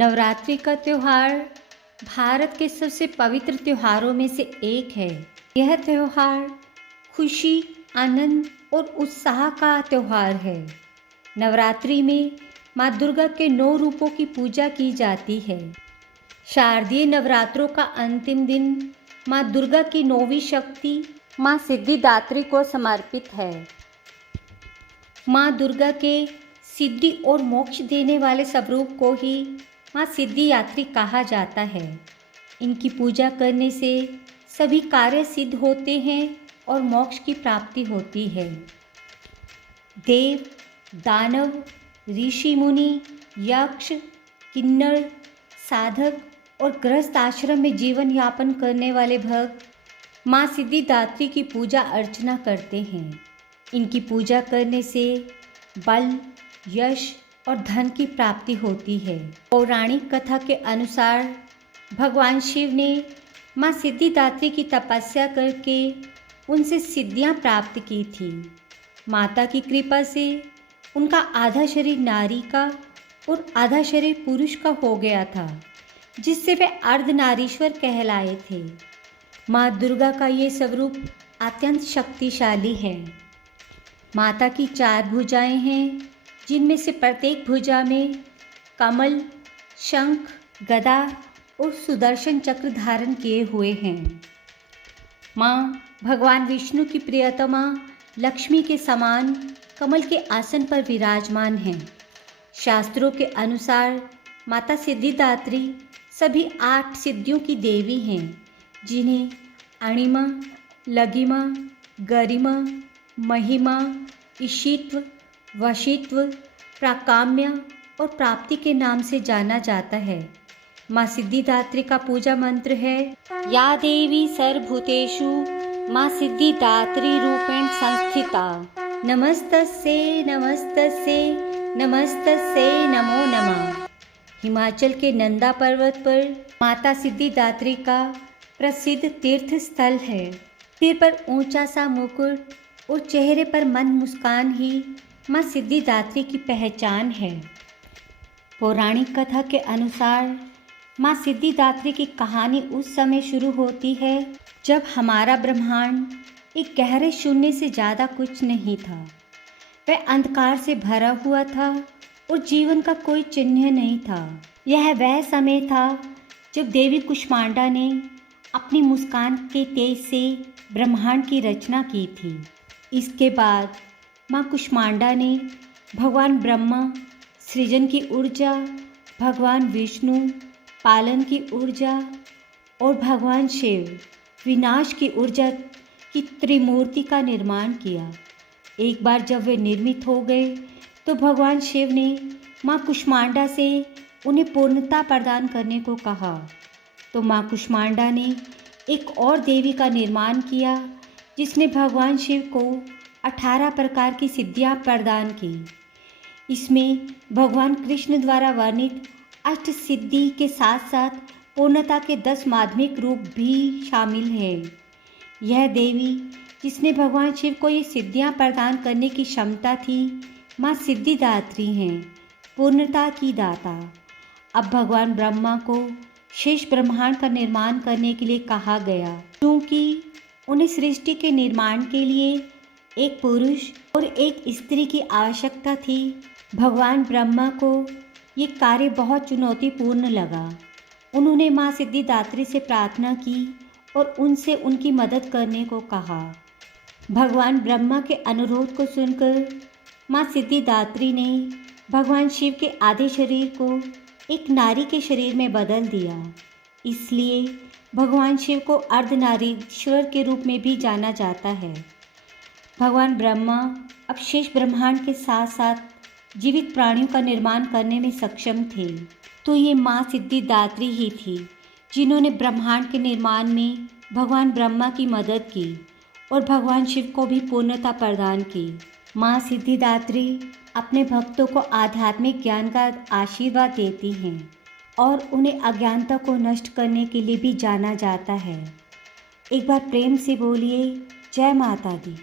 नवरात्रि का त्यौहार भारत के सबसे पवित्र त्योहारों में से एक है। यह त्यौहार खुशी, आनंद और उत्साह का त्यौहार है। नवरात्रि में माँ दुर्गा के 9 रूपों की पूजा की जाती है। शारदीय नवरात्रों का अंतिम दिन माँ दुर्गा की 9वीं शक्ति माँ सिद्धिदात्री को समर्पित है। माँ दुर्गा के सिद्धि और मोक्ष देने वाले स्वरूप को ही माँ सिद्धिदात्री कहा जाता है। इनकी पूजा करने से सभी कार्य सिद्ध होते हैं और मोक्ष की प्राप्ति होती है। देव, दानव, ऋषि मुनि, यक्ष, किन्नर, साधक और गृहस्थ आश्रम में जीवन यापन करने वाले भक्त माँ सिद्धिदात्री की पूजा अर्चना करते हैं। इनकी पूजा करने से बल, यश और धन की प्राप्ति होती है। पौराणिक कथा के अनुसार भगवान शिव ने माँ सिद्धिदात्री की तपस्या करके उनसे सिद्धियाँ प्राप्त की थी। माता की कृपा से उनका आधा शरीर नारी का और आधा शरीर पुरुष का हो गया था, जिससे वे अर्धनारीश्वर कहलाए थे। माँ दुर्गा का ये स्वरूप अत्यंत शक्तिशाली है। माता की 4 भुजाएं हैं, जिनमें से प्रत्येक भुजा में कमल, शंख, गदा और सुदर्शन चक्र धारण किए हुए हैं। माँ भगवान विष्णु की प्रियतमा लक्ष्मी के समान कमल के आसन पर विराजमान हैं। शास्त्रों के अनुसार माता सिद्धिदात्री सभी 8 सिद्धियों की देवी हैं, जिन्हें अणिमा, लघिमा, गरिमा, महिमा, ईशित्व, वशित्व, प्राकाम्य और प्राप्ति के नाम से जाना जाता है। माँ सिद्धिदात्री का पूजा मंत्र है, या देवी सर्वभूतेषु माँ सिद्धिदात्री रूपेण संस्थिता, नमस्तस्यै नमस्तस्यै नमस्तस्यै नमो नमः। हिमाचल के नंदा पर्वत पर माता सिद्धिदात्री का प्रसिद्ध तीर्थ स्थल है। सिर पर ऊंचा सा मुकुट और चेहरे पर मंद मुस्कान ही माँ सिद्धिदात्री की पहचान है। पौराणिक कथा के अनुसार माँ सिद्धिदात्री की कहानी उस समय शुरू होती है जब हमारा ब्रह्मांड एक गहरे शून्य से ज़्यादा कुछ नहीं था। वह अंधकार से भरा हुआ था और जीवन का कोई चिन्ह नहीं था। यह वह समय था जब देवी कुष्मांडा ने अपनी मुस्कान के तेज से ब्रह्मांड की रचना की थी। इसके बाद माँ कुष्मांडा ने भगवान ब्रह्मा सृजन की ऊर्जा, भगवान विष्णु पालन की ऊर्जा और भगवान शिव विनाश की ऊर्जा की त्रिमूर्ति का निर्माण किया। एक बार जब वे निर्मित हो गए तो भगवान शिव ने माँ कुष्मांडा से उन्हें पूर्णता प्रदान करने को कहा। तो माँ कुष्मांडा ने एक और देवी का निर्माण किया, जिसने भगवान शिव को 18 प्रकार की सिद्धियाँ प्रदान की। इसमें भगवान कृष्ण द्वारा वर्णित अष्ट सिद्धि के साथ साथ पूर्णता के 10 माध्यमिक रूप भी शामिल हैं। यह देवी जिसने भगवान शिव को ये सिद्धियाँ प्रदान करने की क्षमता थी, माँ सिद्धिदात्री हैं, पूर्णता की दाता। अब भगवान ब्रह्मा को शेष ब्रह्मांड का निर्माण करने के लिए कहा गया, क्योंकि उन्हें सृष्टि के निर्माण के लिए एक पुरुष और एक स्त्री की आवश्यकता थी। भगवान ब्रह्मा को ये कार्य बहुत चुनौतीपूर्ण लगा। उन्होंने माँ सिद्धिदात्री से प्रार्थना की और उनसे उनकी मदद करने को कहा। भगवान ब्रह्मा के अनुरोध को सुनकर माँ सिद्धिदात्री ने भगवान शिव के आधे शरीर को एक नारी के शरीर में बदल दिया। इसलिए भगवान शिव को अर्धनारीश्वर के रूप में भी जाना जाता है। भगवान ब्रह्मा अब शेष ब्रह्मांड के साथ साथ जीवित प्राणियों का निर्माण करने में सक्षम थे। तो ये माँ सिद्धिदात्री ही थी जिन्होंने ब्रह्मांड के निर्माण में भगवान ब्रह्मा की मदद की और भगवान शिव को भी पूर्णता प्रदान की। माँ सिद्धिदात्री अपने भक्तों को आध्यात्मिक ज्ञान का आशीर्वाद देती हैं और उन्हें अज्ञानता को नष्ट करने के लिए भी जाना जाता है। एक बार प्रेम से बोलिए, जय माता दी।